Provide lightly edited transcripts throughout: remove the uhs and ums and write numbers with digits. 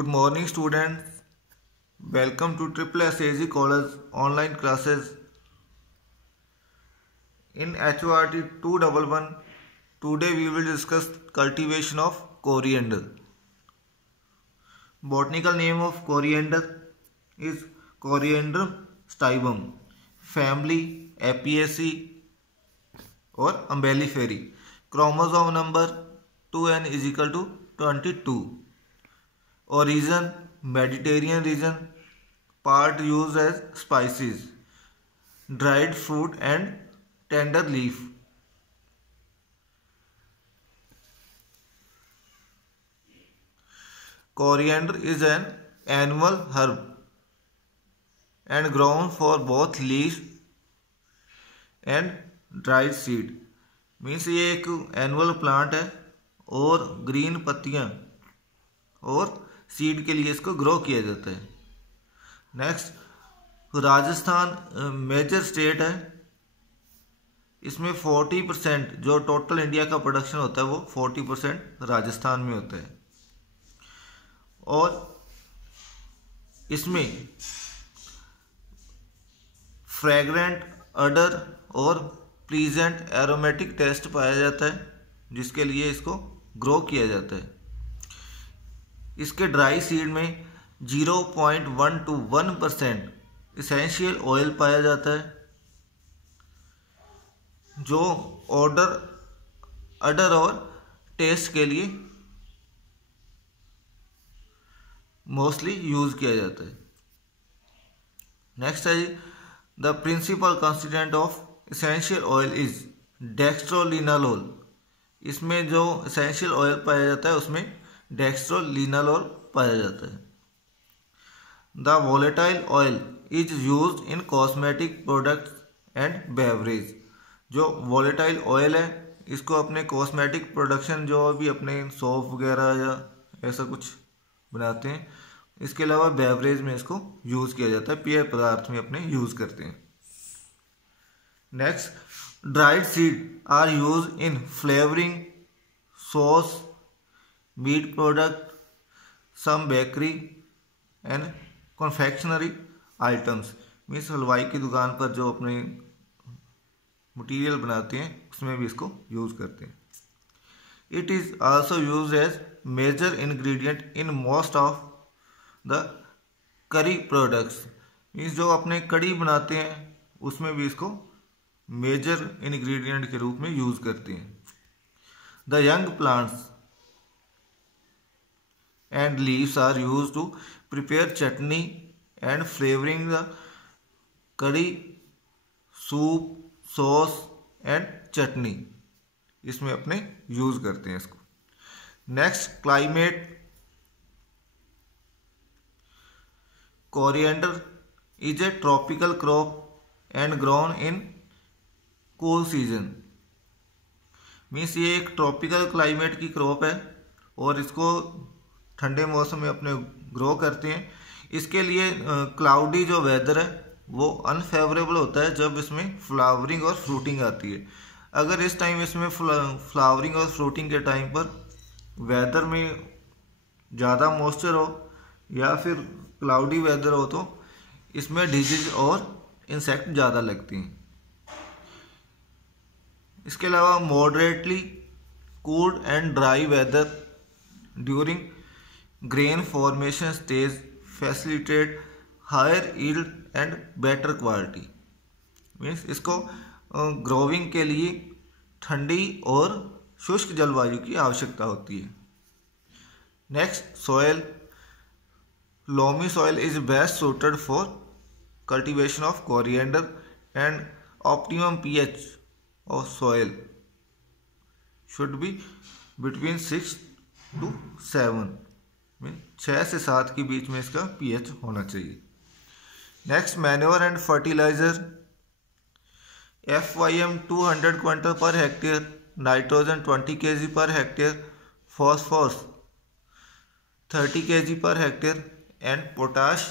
Good morning, students. Welcome to Triple SAG College online classes. In HORT 211, today we will discuss cultivation of coriander. Botanical name of coriander is Coriandrum stibum, family Apiaceae or Umbelliferae. Chromosome number 2n is equal to 22. Origin Mediterranean region. Part used as spices, dried fruit and tender leaf. Coriander is an annual herb and grown for both leaves and dried seed. Means ये एक annual plant है और green पत्तियां और seed के लिए इसको grow किया जाता है। नेक्स्ट, राजस्थान मेजर स्टेट है। इसमें 40% जो टोटल इंडिया का प्रोडक्शन होता है वो 40% राजस्थान में होता है और इसमें फ्रेग्रेंट, अडर और प्लीजेंट एरोमेटिक टेस्ट पाया जाता है, जिसके लिए इसको ग्रो किया जाता है। इसके ड्राई सीड में 0.1 to 1% इसेंशियल ऑयल पाया जाता है, जो ऑर्डर, अडर और टेस्ट के लिए मोस्टली यूज किया जाता है। नेक्स्ट है the principal constituent of essential oil is dextrolinalool. इसमें जो इसेंशियल ऑयल पाया जाता है उसमें डेक्स्ट्रोलिनालोल पाया जाता है। The volatile oil is used in cosmetic products and beverage. जो वोलेटाइल ऑयल है इसको अपने कॉस्मेटिक प्रोडक्शन, जो भी अपने सोप वगैरह या ऐसा कुछ बनाते हैं, इसके अलावा बेवरेज में इसको यूज़ किया जाता है, पेय पदार्थ में अपने यूज़ करते हैं। Next, dried seed are use in flavouring, sauce, meat product, some bakery and confectionery items. Means हलवाई की दुकान पर जो अपने मटेरियल बनाते हैं उसमें भी इसको यूज़ करते हैं। It is also use as major ingredient in most of the curry products. Means जो अपने कड़ी बनाते हैं उसमें भी इसको मेजर इंग्रेडिएंट के रूप में यूज करते हैं। The young plants and leaves are use to prepare chutney and flavouring the kadhi, soup, sauce and chutney, इसमें अपने यूज करते हैं इसको। Next, climate. Coriander is a tropical crop and grown in cool season. Means ये एक ट्रॉपिकल क्लाइमेट की crop है और इसको ठंडे मौसम में अपने ग्रो करते हैं। इसके लिए क्लाउडी जो वेदर है वो अनफेवरेबल होता है जब इसमें फ्लावरिंग और फ्रूटिंग आती है। अगर इस टाइम इसमें फ्लावरिंग और फ्रूटिंग के टाइम पर वेदर में ज़्यादा मॉइस्चर हो या फिर क्लाउडी वेदर हो तो इसमें डिजीज और इंसेक्ट ज़्यादा लगती हैं। इसके अलावा moderately cooled and dry weather during grain formation stage facilitate higher yield and better quality. Means इसको ग्रोविंग के लिए ठंडी और शुष्क जलवायु की आवश्यकता होती है। Next, soil. Loamy soil is best suited for cultivation of coriander and optimum pH of soil should be between 6 to 7, mean 6 से 7 के बीच में इसका pH होना चाहिए। Next, manure and fertiliser. FYM 200 quintal per hectare, nitrogen 20 kg पर hectare, phosphorus 30 kg पर hectare and potash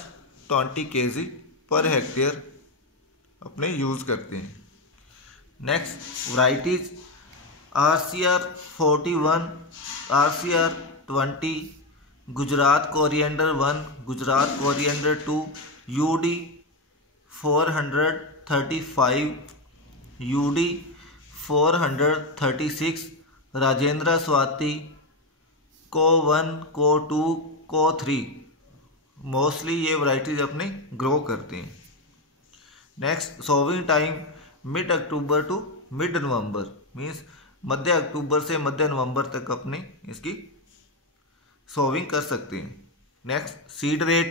20 kg पर hectare अपने यूज करते हैं। Next, varieties RCR 41, RCR 20, Gujarat coriander 1, Gujarat coriander 2, UD 435, UD 436, Rajendra Swati, CO 1, को 2, को 3। मोस्टली ये वैरायटीज अपने ग्रो करते हैं। Next sowing time mid October to mid November, means मध्य अक्टूबर से मध्य नवंबर तक अपने इसकी सोविंग कर सकते हैं। Next seed rate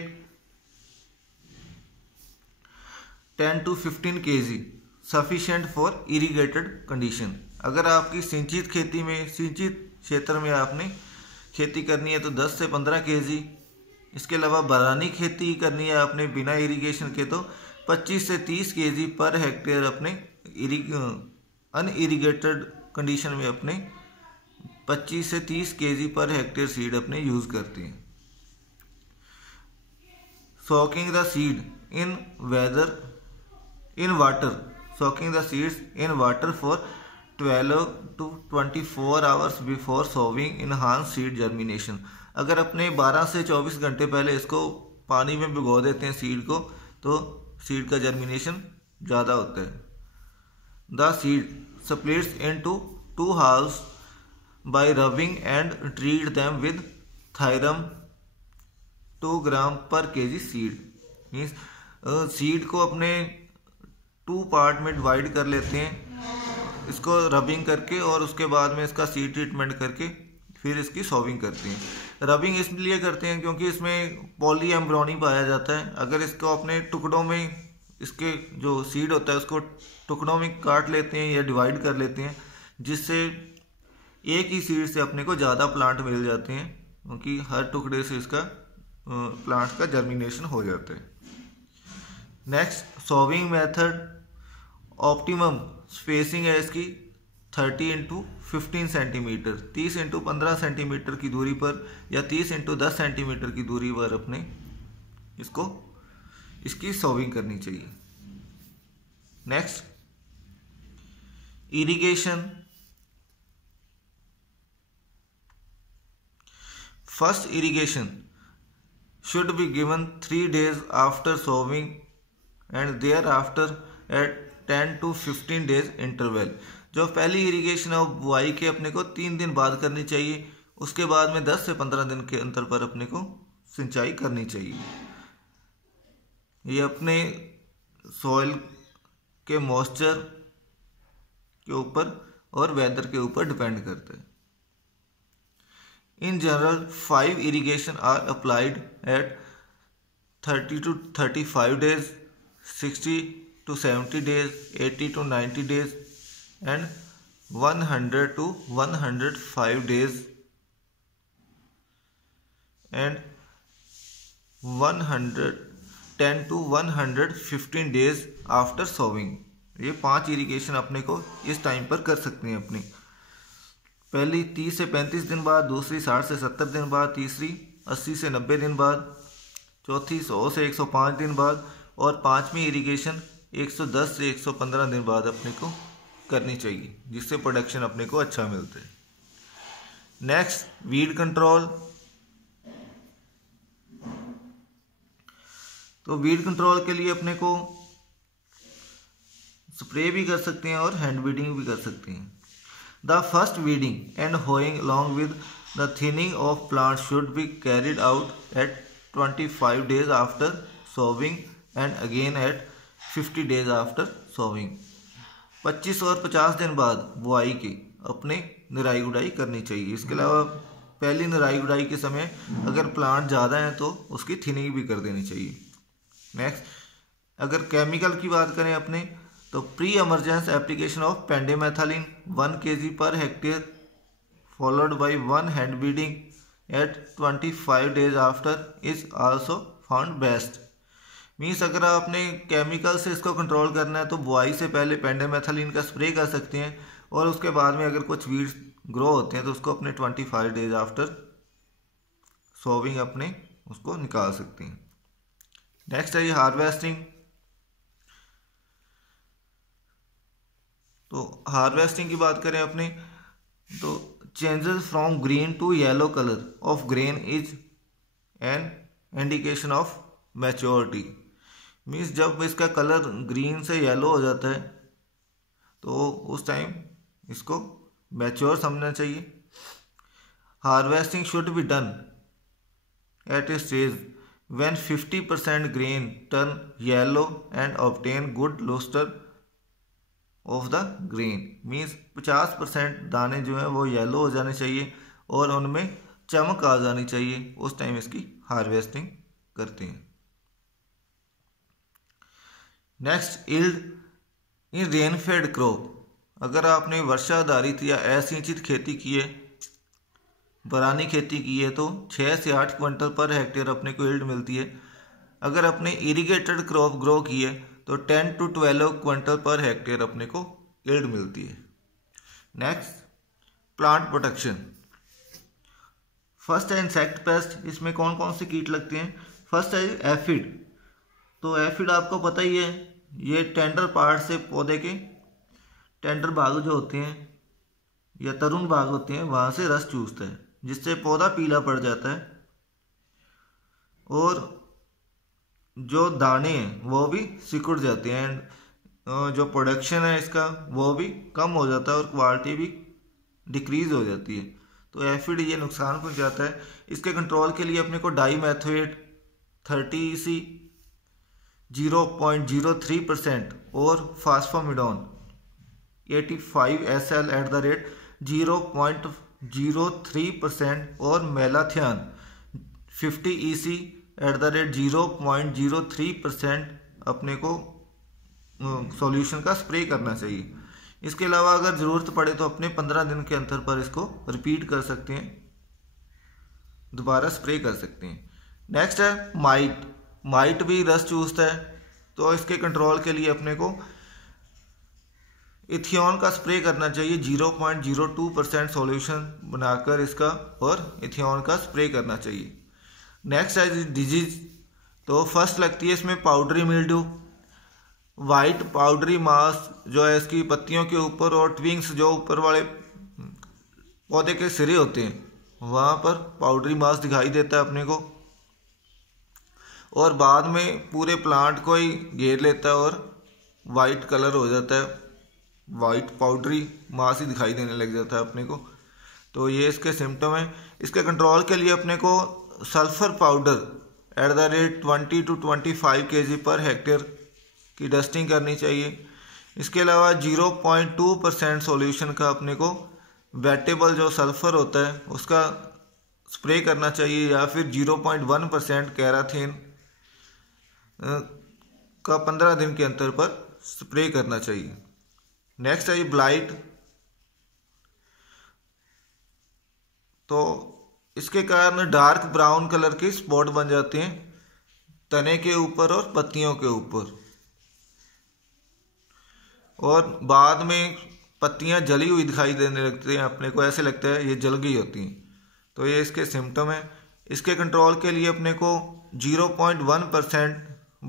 10 to 15 kg sufficient for irrigated condition. अगर आपकी सिंचित खेती में, सिंचित क्षेत्र में आपने खेती करनी है तो 10 से 15 kg। इसके अलावा बारानी खेती करनी है आपने बिना इरिगेशन के तो 25 से 30 kg पर हेक्टेयर अपने अनइरीगेटेड कंडीशन में अपने 25 से 30 kg पर हेक्टेयर सीड अपने यूज़ करते हैं। Soaking the seed in water, soaking the seeds in water for 12 to 24 hours before sowing enhance seed germination. अगर अपने 12 से 24 घंटे पहले इसको पानी में भिगो देते हैं सीड को, तो सीड का जर्मिनेशन ज़्यादा होता है। The seed splits into 2 halves bye rubbing and treat them with thiram 2 gram per kg seed. Means seed को अपने 2 पार्ट में डिवाइड कर लेते हैं इसको रबिंग करके, और उसके बाद में इसका सीड ट्रीटमेंट करके फिर इसकी सोविंग करते हैं। रबिंग इसलिए करते हैं क्योंकि इसमें पॉली एम्ब्रोनी पाया जाता है। अगर इसको अपने टुकड़ों में, इसके जो सीड होता है उसको टुकड़ों में काट लेते हैं या डिवाइड कर लेते हैं, जिससे एक ही सीड से अपने को ज़्यादा प्लांट मिल जाते हैं, क्योंकि हर टुकड़े से इसका प्लांट का जर्मिनेशन हो जाता है। Next sowing method optimum spacing है इसकी 30 into 15 सेंटीमीटर, 30 into 15 सेंटीमीटर की दूरी पर या 30 into 10 सेंटीमीटर की दूरी पर अपने इसकी सोविंग करनी चाहिए। Next irrigation. First irrigation should be given 3 days after sowing and thereafter at 10 to 15 days interval। जो पहली इरिगेशन है वो बुआई के अपने को 3 दिन बाद करनी चाहिए, उसके बाद में 10 से 15 दिन के अंतर पर अपने को सिंचाई करनी चाहिए। ये अपने सॉइल के मॉइस्चर के ऊपर और वेदर के ऊपर डिपेंड करता है। In general, 5 irrigation are applied at 30 to 35 days, 60 to 70 days, 80 to 90 days, and 100 to 105 days, and 110 to 115 days after sowing। ये 5 इरिगेशन अपने को इस टाइम पर कर सकते हैं अपनी। पहली 30 से 35 दिन बाद, दूसरी 60 से 70 दिन बाद, तीसरी 80 से 90 दिन बाद, चौथी 100 से 105 दिन बाद, और पांचवी इरिगेशन 110 से 115 दिन बाद अपने को करनी चाहिए, जिससे प्रोडक्शन अपने को अच्छा मिलता है। Next weed control. तो वीड कंट्रोल के लिए अपने को स्प्रे भी कर सकते हैं और हैंड वीडिंग भी कर सकते हैं। The first weeding and hoeing along with the thinning of plants should be carried out at 25 days after sowing and again at 50 days after sowing। 25 और 50 दिन बाद बुआई के अपने निराई गुड़ाई करनी चाहिए। इसके अलावा पहली निराई गुड़ाई के समय अगर प्लांट ज़्यादा हैं तो उसकी थिनिंग भी कर देनी चाहिए। नेक्स्ट अगर केमिकल की बात करें अपने, तो pre emergence application of pendimethalin 1 kg पर hectare followed by 1 hand weeding at 25 days after is also found best. Means अगर आपने केमिकल से इसको कंट्रोल करना है तो बुआई से पहले पेंडिमेथालिन का स्प्रे कर सकते हैं, और उसके बाद में अगर कुछ वीड्स ग्रो होते हैं तो उसको अपने 25 डेज आफ्टर सोविंग अपने उसको निकाल सकते हैं। नेक्स्ट है ये हार्वेस्टिंग। तो हार्वेस्टिंग की बात करें अपने, तो changes from green to yellow colour of grain is an indication of maturity. Means जब इसका कलर ग्रीन से येलो हो जाता है तो उस टाइम इसको मैच्योर समझना चाहिए। Harvesting should be done at a stage when 50% grain turn yellow and obtain good luster of the grain। Means 50% दाने जो हैं वो येलो हो जाने चाहिए और उनमें चमक आ जानी चाहिए, उस टाइम इसकी हार्वेस्टिंग करते हैं। Next, yield in rainfed crop. अगर आपने वर्षा आधारित या असिंचित खेती की है, बरानी खेती की है, तो 6 से 8 क्विंटल पर हेक्टेयर अपने को यील्ड मिलती है। अगर अपने इरिगेटेड क्रॉप ग्रो की है तो 10 to 12 क्विंटल पर हेक्टेयर अपने को यील्ड मिलती है। Next, plant protection. फर्स्ट है इंसेक्ट पेस्ट। इसमें कौन कौन से कीट लगते हैं? फर्स्ट है एफिड। तो एफिड आपको पता ही है, ये टेंडर पार्ट से पौधे के टेंडर भाग जो होते हैं या तरुण भाग होते हैं वहाँ से रस चूसता है, जिससे पौधा पीला पड़ जाता है और जो दाने हैं वो भी सिकुड़ जाते हैं एंड जो प्रोडक्शन है इसका वो भी कम हो जाता है और क्वालिटी भी डिक्रीज हो जाती है। तो एफिड ये नुकसान पहुंचाता है। इसके कंट्रोल के लिए अपने को डाईमेथोएट 30 EC 0.03% और फास्फोमिडोन 85 SL एट द रेट 0.03% और malathion 50 EC eight the rate 0.03% अपने को सॉल्यूशन का स्प्रे करना चाहिए। इसके अलावा अगर ज़रूरत पड़े तो अपने 15 दिन के अंतर पर इसको रिपीट कर सकते हैं, दोबारा स्प्रे कर सकते हैं। नेक्स्ट है माइट। माइट भी रस चूसता है, तो इसके कंट्रोल के लिए अपने को इथियोन का स्प्रे करना चाहिए। 0.02% सॉल्यूशन बनाकर इसका और इथियोन का स्प्रे करना चाहिए। नेक्स्ट है डिजीज। तो फर्स्ट लगती है इसमें पाउडरी मिल्ड्यू। वाइट पाउडरी मास जो है इसकी पत्तियों के ऊपर और ट्विंग्स जो ऊपर वाले पौधे के सिरे होते हैं वहाँ पर पाउडरी मास दिखाई देता है अपने को, और बाद में पूरे प्लांट को ही घेर लेता है और वाइट कलर हो जाता है, वाइट पाउडरी मास ही दिखाई देने लग जाता है अपने को। तो ये इसके सिम्टम हैं। इसके कंट्रोल के लिए अपने को sulphur powder eight the rate 20 to 25 kg per hectare की डस्टिंग करनी चाहिए। इसके अलावा 0.2% सॉल्यूशन का अपने को वेटेबल जो सल्फर होता है उसका स्प्रे करना चाहिए, या फिर 0.1% कैराथीन का 15 दिन के अंतर पर स्प्रे करना चाहिए। नेक्स्ट है ब्लाइट। तो इसके कारण डार्क ब्राउन कलर के स्पॉट बन जाते हैं तने के ऊपर और पत्तियों के ऊपर, और बाद में पत्तियां जली हुई दिखाई देने लगती हैं, अपने को ऐसे लगता है ये जल गई होती हैं। तो ये इसके सिम्टम है। इसके कंट्रोल के लिए अपने को 0.1%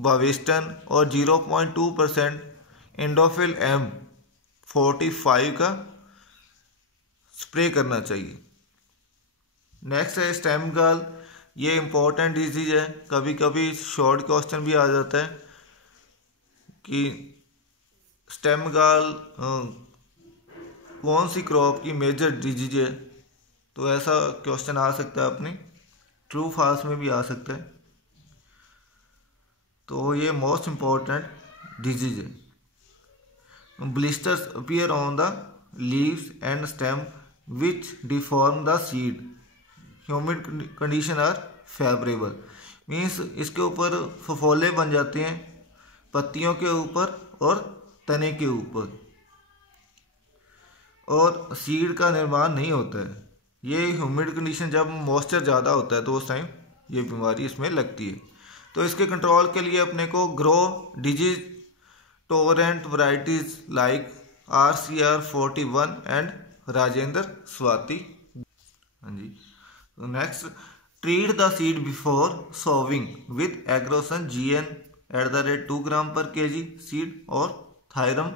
बाविस्टन और 0.2% इंडोफिल M45 का स्प्रे करना चाहिए। नेक्स्ट है स्टेम गाल। ये इम्पोर्टेंट डिजीज है, कभी कभी शॉर्ट क्वेश्चन भी आ जाता है कि स्टेम गाल कौन सी क्रॉप की मेजर डिजीज है, तो ऐसा क्वेश्चन आ सकता है अपने ट्रू फॉल्स में भी आ सकता है। तो ये मोस्ट इम्पोर्टेंट डिजीज है। Blisters appear on the leaves and stem which deform the seed. Humid condition are favourable. Means इसके ऊपर फफोले बन जाते हैं पत्तियों के ऊपर और तने के ऊपर, और सीड का निर्माण नहीं होता है। ये ह्यूमिड कंडीशन जब मॉइस्चर ज़्यादा होता है तो उस टाइम ये बीमारी इसमें लगती है। तो इसके कंट्रोल के लिए अपने को grow disease tolerant varieties like RCR41 and Rajendra Swati. हाँ जी। Next, treat the seed before sowing with Agrosan GN at the rate 2 gram per kg seed और thiram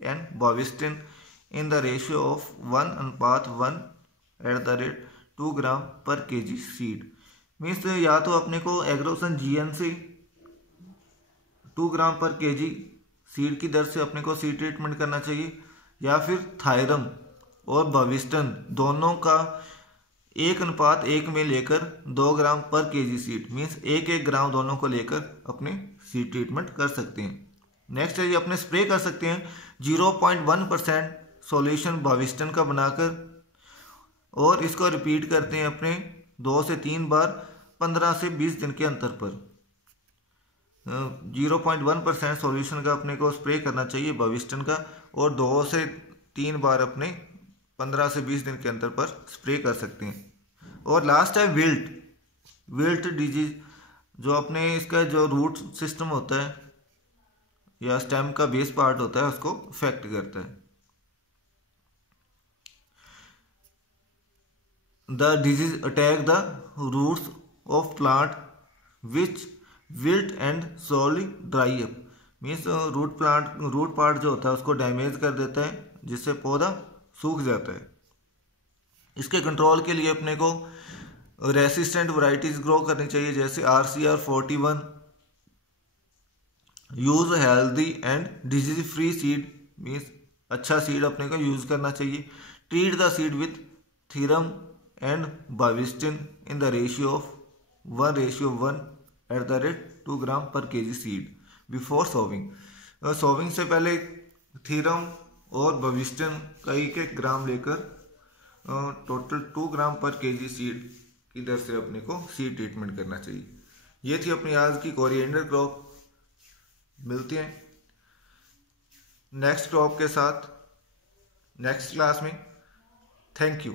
and Bavistin in the ratio of 1:1 at the rate 2 gram per kg seed। Means या तो अपने को एग्रोसन GN से 2 gram पर KG seed की दर से अपने को सीड ट्रीटमेंट करना चाहिए, या फिर थायरम और बविस्टन दोनों का 1:1 में लेकर 2 ग्राम पर केजी सीड, मीन्स 1-1 ग्राम दोनों को लेकर अपने सीड ट्रीटमेंट कर सकते हैं। नेक्स्ट है ये अपने स्प्रे कर सकते हैं 0.1% सॉल्यूशन बविस्टन का बनाकर, और इसको रिपीट करते हैं अपने 2 से 3 बार 15 से 20 दिन के अंतर पर। 0.1% सॉल्यूशन का अपने को स्प्रे करना चाहिए बविस्टन का, और 2 से 3 बार अपने 15 से 20 दिन के अंतर पर स्प्रे कर सकते हैं। और लास्ट है विल्ट डिजीज, जो अपने इसका जो रूट सिस्टम होता है या स्टेम का बेस पार्ट होता है उसको इफेक्ट करता है। The disease attack the roots of plant which wilt and slowly dry up, means root part जो होता है उसको डैमेज कर देता है, जिससे पौधा सूख जाता है। इसके कंट्रोल के लिए अपने को रेसिस्टेंट वैरायटीज ग्रो करनी चाहिए, जैसे RCR 41। Use healthy and disease free seed, means अच्छा सीड अपने को यूज करना चाहिए। Treat the seed with theorem and Bavistin in the ratio of 1:1 2 gram पर KG seed before sowing. Sowing से पहले थीरम और बाविस्टिन का 1-1 ग्राम लेकर टोटल 2 ग्राम पर केजी सीड की दर से अपने को सीड ट्रीटमेंट करना चाहिए। ये थी अपनी आज की कोरिएंडर क्रॉप। मिलते हैं नेक्स्ट क्रॉप के साथ नेक्स्ट क्लास में। Thank you.